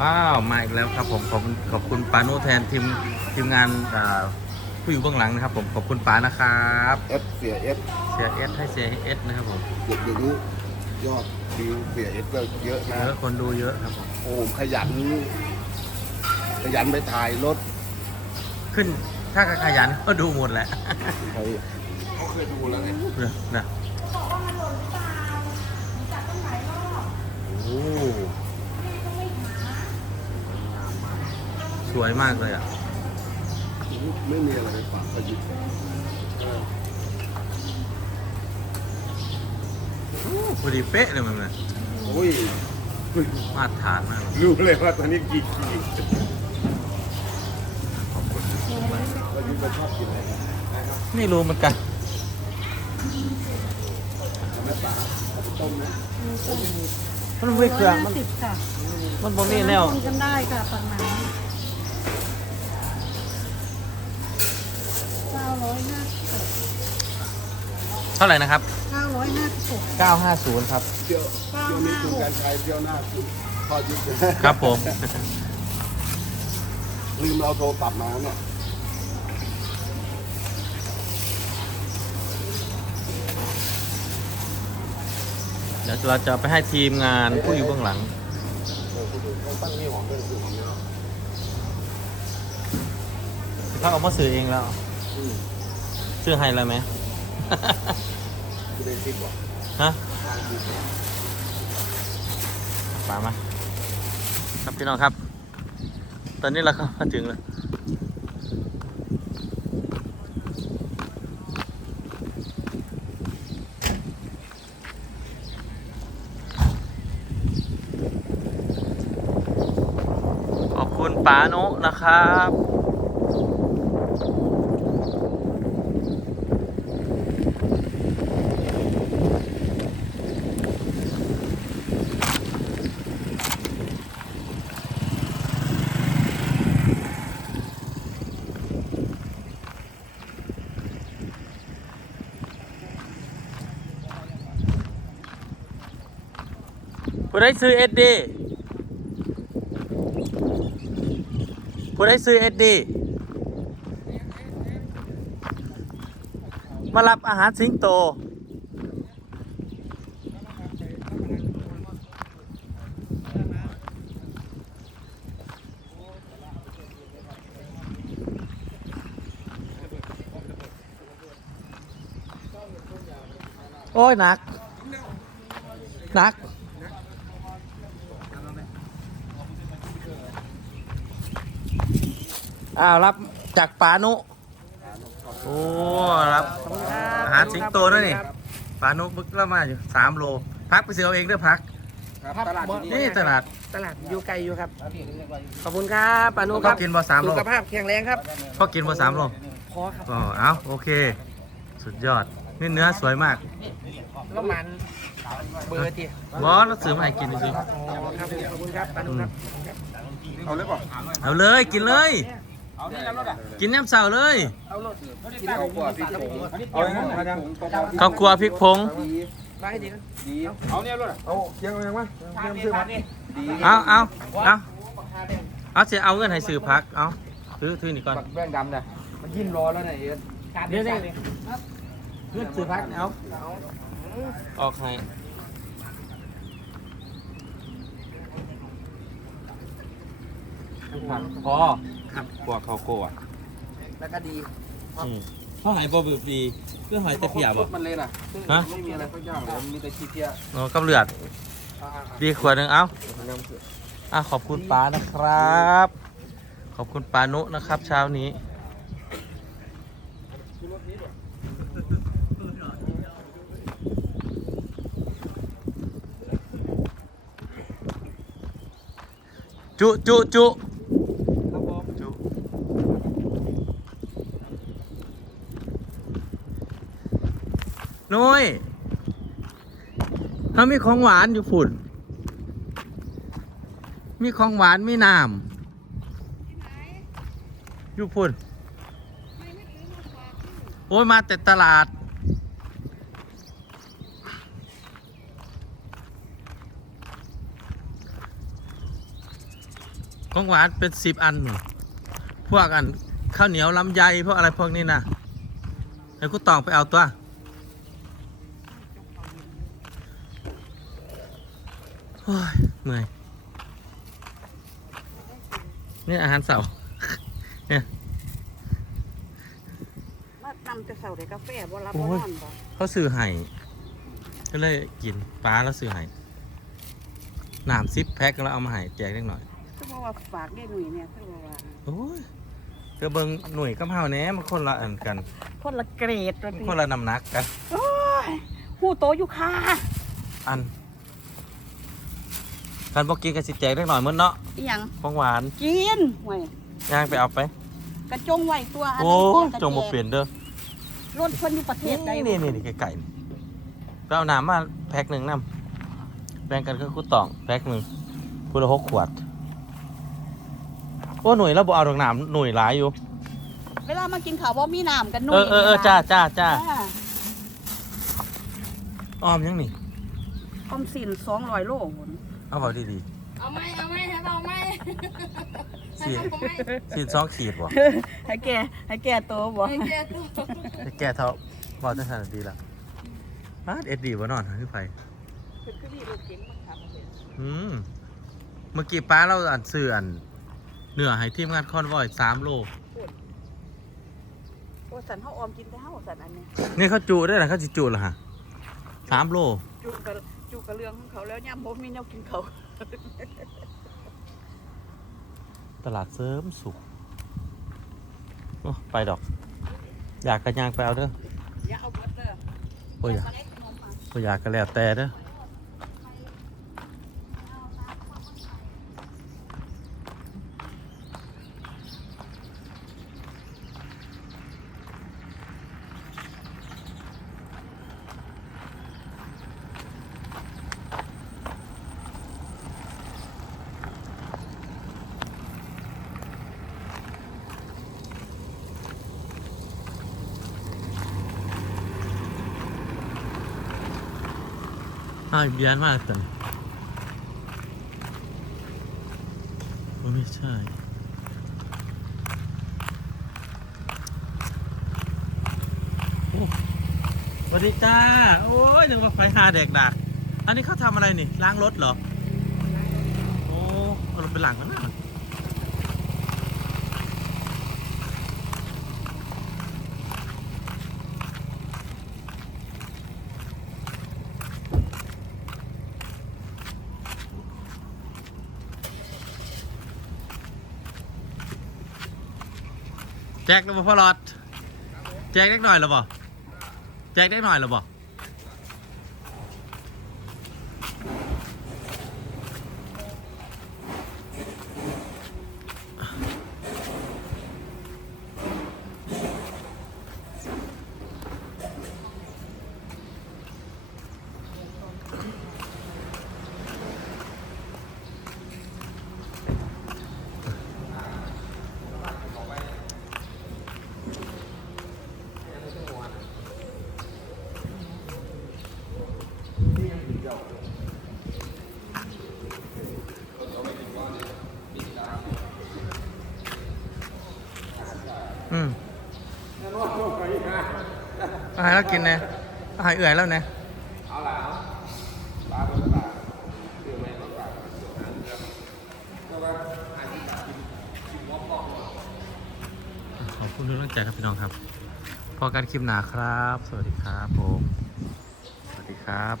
ว้าวมาอีกแล้วครับผมขอบคุณขอบคุณปานุแทนทีมทีมงานอ่าผู้อยู่เบื้องหลังนะครับ ผมขอบคุณปานะครับเอฟเสียเอฟเสียเอสให้เสียเอสนะครับผมเดี๋ยวนี้ยอดวิวเสียเอฟก็เยอะนะเยอะคนดูเยอะครับผมโอ้ขยัน ขยันไปถ่ายรถขึ้นถ้าขยันก็ดูหมดแหละเขาเขาเคยดูแล้วไงนะนะโอ้ สวยมากเลยอะ ไม่มีอะไรไปฝากประยุทธ์พอดีเป๊ะเลยมันเลยโอ้ย มาตรฐานมากเลยรู้เลยว่าตอนนี้กี่ขีดขอบคุณประยุทธ์จะชอบกินอะไรนะครับไม่รู้เหมือนกัน ทำให้ปลาเอาไปต้มนะมันไม่เครื่องมัน สิบค่ะมันบ่มีแนวคุยกันได้ค่ะฝั่งไหนเก้า ร้อยห้าสิบเท่าไหร่นะครับ เก้าร้อยห้าสิบหก950 ครับ เที่ยวเที่ยวนี้คุณการใช้เที่ยวหน้าคุณพอยุทธ์ครับผม ลืมเราโทรกลับมาเนี่ยเดี๋ยวเราจะไปให้ทีมงานผู้อยู่เบื้องหลัง เออคุณดูเขาตั้งนี่หอมด้วยคือหอมเนี่ยเขาเอามาซื้อเองแล้ว อืม ซื้อให้แล้วไหมคุณได้คลิปบอกฮะทางยูทูบปามา ครับพี่น้องครับ ตอนนี้เราเข้ามาถึงแล้วขอบคุณปาโนะนะครับ ผู้ได้ซื้อเอ็ดดีผู้ได้ซื้อเอ็ดดีมารับอาหารสิงโต โอ้ยหนักหนัก อ้าวรับจากปานุ โอ้รับอาหารสิงโตด้วยนี่ปานุบึกแล้วมาอยู่สามโล พักไปเสียเอาเองเด้วยพัก ตลาดอยู่นี่ตลาด ตลาดอยู่ไกลอยู่ครับ ขอบคุณครับปานุคพ่อรับกินบ่สามโล สุขภาพแข็งแรงครับพ่อกินบ่สามโลพอครับอ๋อเอาโอเค สุดยอด นี่เนื้อสวยมากแล้วมันเบอร์ที่บอสเราซื้อมาให้กินจริงครับขอบคุณครับปานุครับ เอาเลยป่ะๆเอาเลยกินเลย กินน้ำเสาเลย เอารถกินเอากว่าพี่ผงเอาอย่างนั้นมาจังข้าวกลัวพริกผงมาให้ดีนะเอาเนี่ยรถเอาเคียงเอายังวะทานนี่ทานนี่เอาเอาเอาเอาเสียเอาเงินให้ซื้อพักเอาถือถือนี่ก่อนแบ่งดำนะมันยิ้มรอแล้วเนี่ยเอ็นเดี๋ยวนี่เงินซื้อพักเอาออกให้ ผักพอครับกลัวเขาโกะแล้วก็ดีเขาหายบ่บืบดีเพื่อหอยแต่เพียบ่มันเลยน่ะฮะ ไม่มีอะไรสักอย่างเลยมีแต่ขี้เพี้ยโอ้กับเลือดดีขวดหนึ่งเอาอะขอบคุณป้านะครับ ขอบคุณปานุนะครับ เช้านี้ จุจุจุจุ นุ้ยเขามีของหวานอยู่ฝุ่น มีของหวานมีน้ำอยู่พุ่น โอ้ย มาแต่ตลาด ของหวานเป็นสิบอันหนูพวกอันข้าวเหนียวลำไยพวกอะไรพวกนี้นะเดี๋ยกูตองไปเอาตัว โอ้ยเมื่อยนี่อาหารเสาร์เนี่ยมานำจะเสาได้กาแฟบ่รับโอ้บ่ยนอนบ่เขาซื้อไห้ก็เลยกินปลาแล้วซื้อไห้น้ำซิปแพ็คแล้วเอามาให้แจกเล็กหน่อยคือบ่ว่าฝากได้หนุ่ยเนี่ยคือบ่ว่าโอ้ยเดี๋ยวเบิ่งหน่วยกับเฮาแหน่มันคนละอันกัน คนละเกรดตัวมันนี้คนละน้ำหนักกันโอ้ยหูโตอยู่ค่ะอัน คันบอกกินกับสิแจกเล็กหน่อยมื้อเนาะอีหยังของหวานกินห่วยย่างไปเอาไป กระจงไว้ตัวนโอ้นั้นยกระจงบ่เปลี่ยนเด้อรถเพิ่นอยู่ประเทศใดนี่นี่นี่ไก่ๆนี่ไปเอาน้ำมาแพ็คหนึ่งน้ำแบ่งกันก็คู่ตองแพ็คหนึ่งคู่ละหกขวดโอ้หน่วยแล้วบ่เอาดอกน้ำหน่วยหลายอยู่ เวลามากินข้าวบ่มีน้ำกันหนุ่เอยอเออเออจ้าจ้าจ้าอ่าอ้อมยังนี่ออมสิน200โลพุ่น เอาบอกดีเอาไหมเอาไหมให้เอาไหมๆให้สีเอาไหมสีสองขีดบ่ให้แกให้แกโตบ่ให้แกตัวจะแก้เท่าบอกจะสันดีละพาดเอ็ดดีบ่นอนคือไฟเพิ่นคือมีรถเก๋งมาขับเนี่ยอืมเมื่อกี้ป้าเราอันซื้ออันเนื้อให้ทีมงานคอนวอยสามโล โอ้สันเฮาออมกินแต่เฮาสันอันนี้นี่เขาจูได้หรอเขาจิจูเหรอฮะสามโลจูกับ จูกับเรื่องของเขาแล้วย่ำบ่มีแนวกินเขา ตลาดเสริมสุขโอ้ไปดอก อยากกระยางไปเอาเด้ออย่าเอาเบิดเด้อโอ้ยอยากโอ้ยอยากกระแล้วแต่เด้อ อ้าวเบียนมากตันโอ้ไม่ใช่โอ้สวัสดีจ้า โอ้ยนึกว่าไฟหาแดกดัก อันนี้เขาทำอะไรนี่ ล้างรถเหรอ โอ้เอารถไปหลังกันนะ แจกแล้วบ่พ่อหลอด แจกเล็กหน่อยหรอบ่แจกเล็กหน่อยหรอบ่ แล้วกินเนี่ยหายเอื่อยแล้วเนี่ยขอบคุณทุกกำลังใจครับพี่น้องครับ พอกันคลิปหนาครับ สวัสดีครับผม สวัสดีครับ